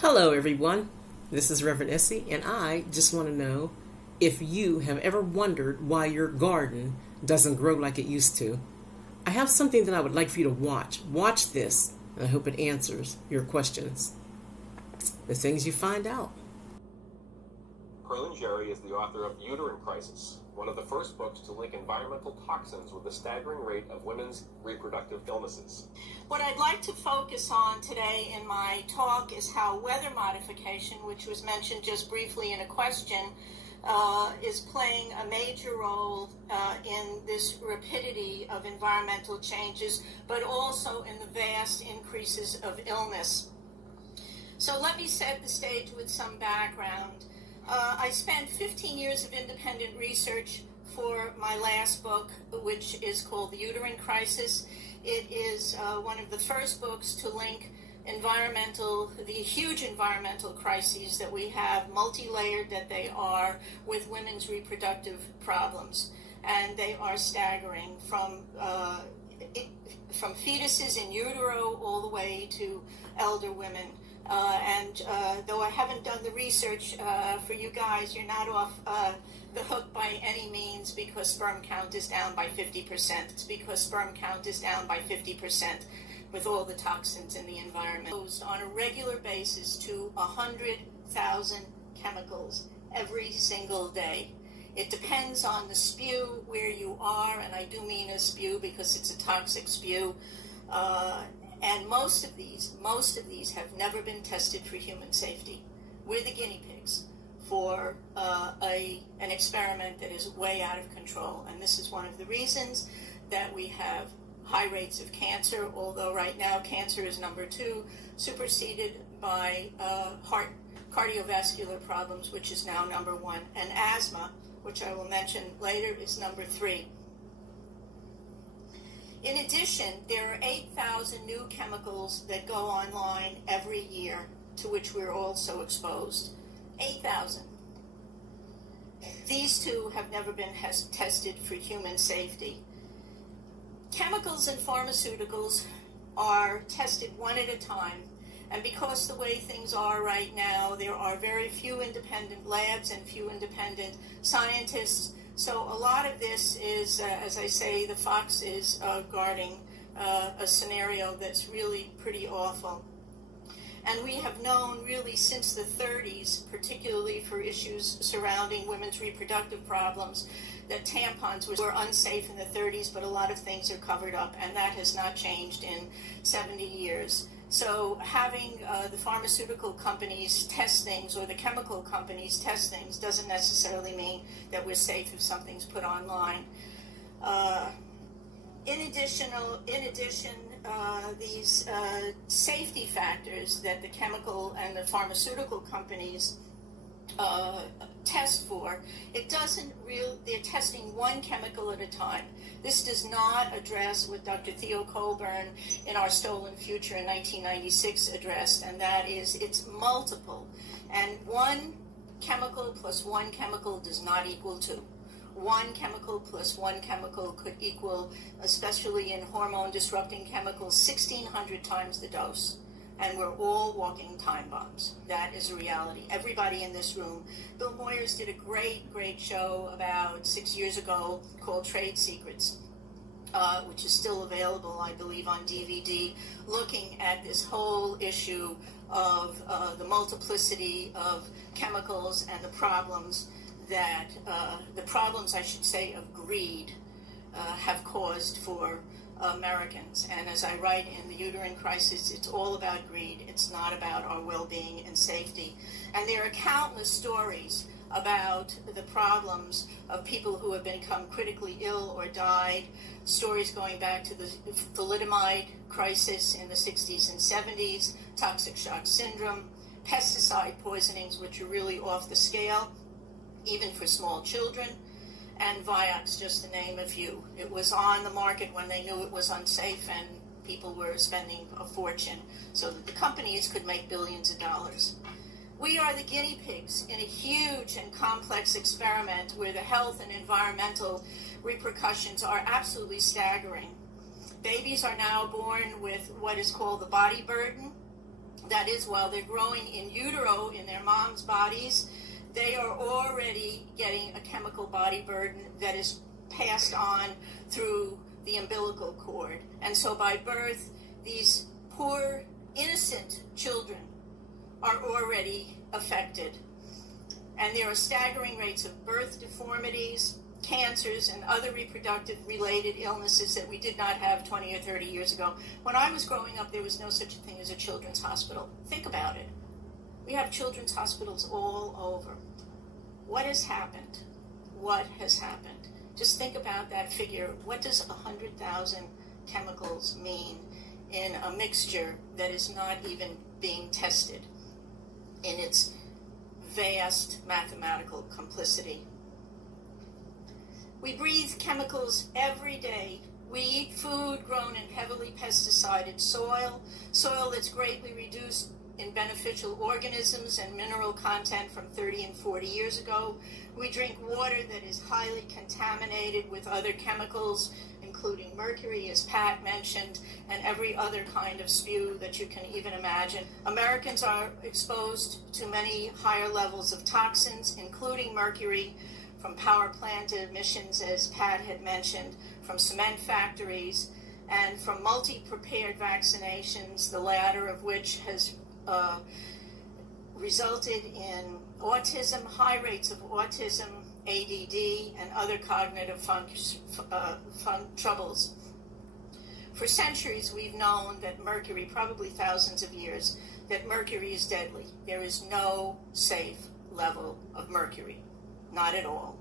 Hello everyone, this is RevEssie, and I just want to know if you have ever wondered why your garden doesn't grow like it used to. I have something that I would like for you to watch. Watch this, and I hope it answers your questions. The things you find out. Perlin Jerry is the author of Uterine Crisis, one of the first books to link environmental toxins with the staggering rate of women's reproductive illnesses. What I'd like to focus on today in my talk is how weather modification, which was mentioned just briefly in a question, is playing a major role in this rapidity of environmental changes, but also in the vast increases of illness. So let me set the stage with some background. I spent 15 years of independent research for my last book, which is called The Uterine Crisis. It is one of the first books to link the huge environmental crises that we have, multi-layered that they are, with women's reproductive problems. And they are staggering, from fetuses in utero all the way to elder women. Though I haven't done the research for you guys, you're not off the hook by any means because sperm count is down by 50%. It's because sperm count is down by 50% with all the toxins in the environment. On a regular basis to 100,000 chemicals every single day. It depends on the spew where you are, and I do mean a spew because it's a toxic spew. And most of these have never been tested for human safety. We're the guinea pigs for an experiment that is way out of control. And this is one of the reasons that we have high rates of cancer, although right now cancer is number 2, superseded by cardiovascular problems, which is now number 1, and asthma, which I will mention later, is number 3. In addition, there are 8,000 new chemicals that go online every year to which we're also exposed. 8,000. These two have never been tested for human safety. Chemicals and pharmaceuticals are tested one at a time, and because the way things are right now, there are very few independent labs and few independent scientists. So a lot of this is, as I say, the fox is guarding a scenario that's really pretty awful. And we have known really since the 30s, particularly for issues surrounding women's reproductive problems, that tampons were unsafe in the 30s, but a lot of things are covered up, and that has not changed in 70 years. So having the pharmaceutical companies test things or the chemical companies test things doesn't necessarily mean that we're safe if something's put online. In addition, these safety factors that the chemical and the pharmaceutical companies test for, they're testing one chemical at a time. This does not address what Dr. Theo Colburn in Our Stolen Future in 1996 addressed, and that is it's multiple. And one chemical plus one chemical does not equal 2. One chemical plus one chemical could equal, especially in hormone-disrupting chemicals, 1,600 times the dose. And we're all walking time bombs. That is a reality. Everybody in this room. Bill Moyers did a great show about 6 years ago called Trade Secrets, which is still available, I believe, on DVD, looking at this whole issue of the multiplicity of chemicals and the problems that, I should say, of greed have caused for Americans. And as I write in The Uterine Crisis, it's all about greed. It's not about our well-being and safety. And there are countless stories about the problems of people who have become critically ill or died, stories going back to the thalidomide crisis in the 60s and 70s, toxic shock syndrome, pesticide poisonings, which are really off the scale, even for small children, and Vioxx, just to name a few. It was on the market when they knew it was unsafe and people were spending a fortune so that the companies could make billions of dollars. We are the guinea pigs in a huge and complex experiment where the health and environmental repercussions are absolutely staggering. Babies are now born with what is called the body burden. That is, while they're growing in utero in their mom's bodies, they are already getting a chemical body burden that is passed on through the umbilical cord. And so by birth, these poor, innocent children are already affected. And there are staggering rates of birth deformities, cancers, and other reproductive-related illnesses that we did not have 20 or 30 years ago. When I was growing up, there was no such a thing as a children's hospital. Think about it. We have children's hospitals all over. What has happened? What has happened? Just think about that figure. What does 100,000 chemicals mean in a mixture that is not even being tested in its vast mathematical complicity? We breathe chemicals every day. We eat food grown in heavily pesticided soil that's greatly reduced in beneficial organisms and mineral content from 30 and 40 years ago. We drink water that is highly contaminated with other chemicals, including mercury, as Pat mentioned, and every other kind of spew that you can even imagine. Americans are exposed to many higher levels of toxins, including mercury, from power plant emissions, as Pat had mentioned, from cement factories, and from multi-prepared vaccinations, the latter of which has resulted in autism, high rates of autism, ADD, and other cognitive troubles. For centuries, we've known that mercury, probably thousands of years, that mercury is deadly. There is no safe level of mercury. Not at all.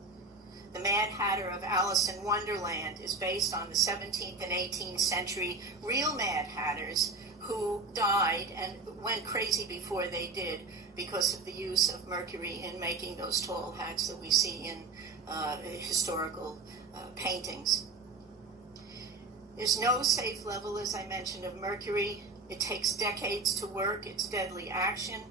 The Mad Hatter of Alice in Wonderland is based on the 17th and 18th century real Mad Hatters who died and went crazy before they did because of the use of mercury in making those tall hats that we see in historical paintings. There's no safe level, as I mentioned, of mercury. It takes decades to work its deadly action.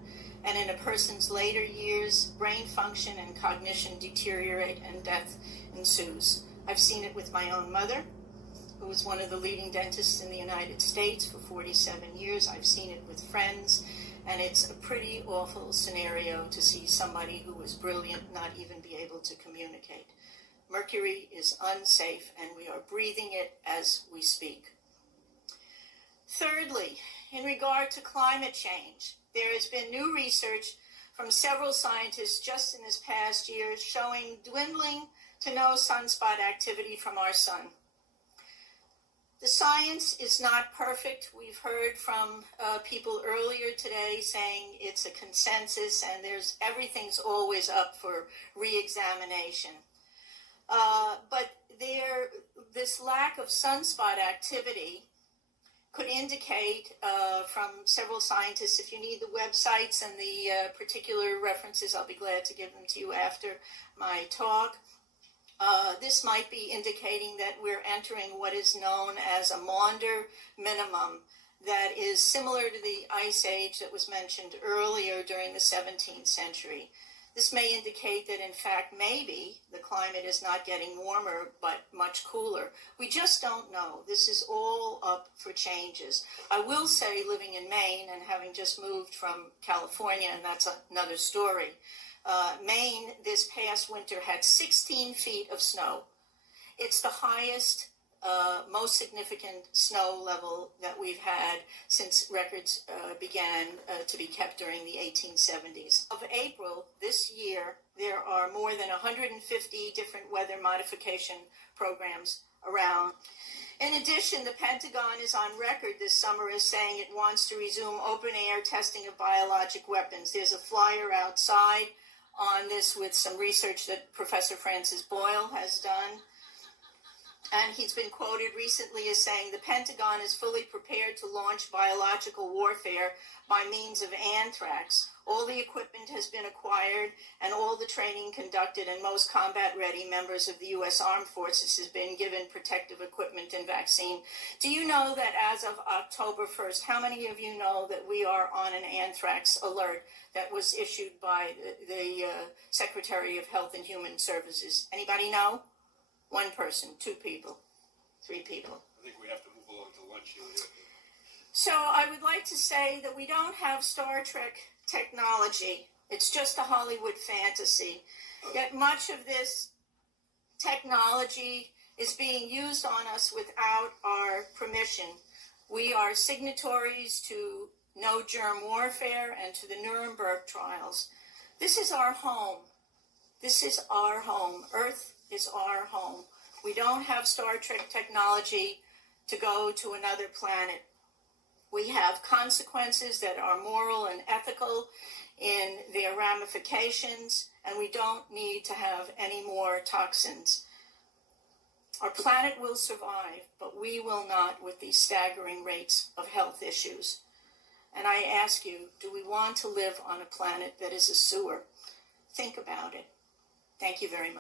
And in a person's later years, brain function and cognition deteriorate and death ensues. I've seen it with my own mother, who was one of the leading dentists in the United States for 47 years. I've seen it with friends, and it's a pretty awful scenario to see somebody who was brilliant not even be able to communicate. Mercury is unsafe, and we are breathing it as we speak. Thirdly, in regard to climate change, there has been new research from several scientists just in this past year showing dwindling to no sunspot activity from our sun. The science is not perfect. We've heard from people earlier today saying it's a consensus and everything's always up for re-examination. But this lack of sunspot activity could indicate from several scientists. If you need the websites and the particular references, I'll be glad to give them to you after my talk. This might be indicating that we're entering what is known as a Maunder minimum that is similar to the ice age that was mentioned earlier during the 17th century. This may indicate that, in fact, maybe the climate is not getting warmer, but much cooler. We just don't know. This is all up for changes. I will say, living in Maine and having just moved from California, and that's another story, Maine this past winter had 16 feet of snow. It's the highest, most significant snow level that we've had since records began to be kept during the 1870s. Of April this year, there are more than 150 different weather modification programs around. In addition, the Pentagon is on record this summer as saying it wants to resume open-air testing of biologic weapons. There's a flyer outside on this with some research that Professor Francis Boyle has done. And he's been quoted recently as saying, the Pentagon is fully prepared to launch biological warfare by means of anthrax. All the equipment has been acquired and all the training conducted, and most combat-ready members of the U.S. Armed Forces has been given protective equipment and vaccine. Do you know that as of October 1st, how many of you know that we are on an anthrax alert that was issued by the Secretary of Health and Human Services? Anybody know? One person, two people, three people. I think we have to move along to lunch. So I would like to say that we don't have Star Trek technology. It's just a Hollywood fantasy. Yet much of this technology is being used on us without our permission. We are signatories to no germ warfare and to the Nuremberg trials. This is our home. This is our home. Earth is our home. We don't have Star Trek technology to go to another planet. We have consequences that are moral and ethical in their ramifications, and we don't need to have any more toxins. Our planet will survive, but we will not with these staggering rates of health issues. And I ask you, do we want to live on a planet that is a sewer? Think about it. Thank you very much.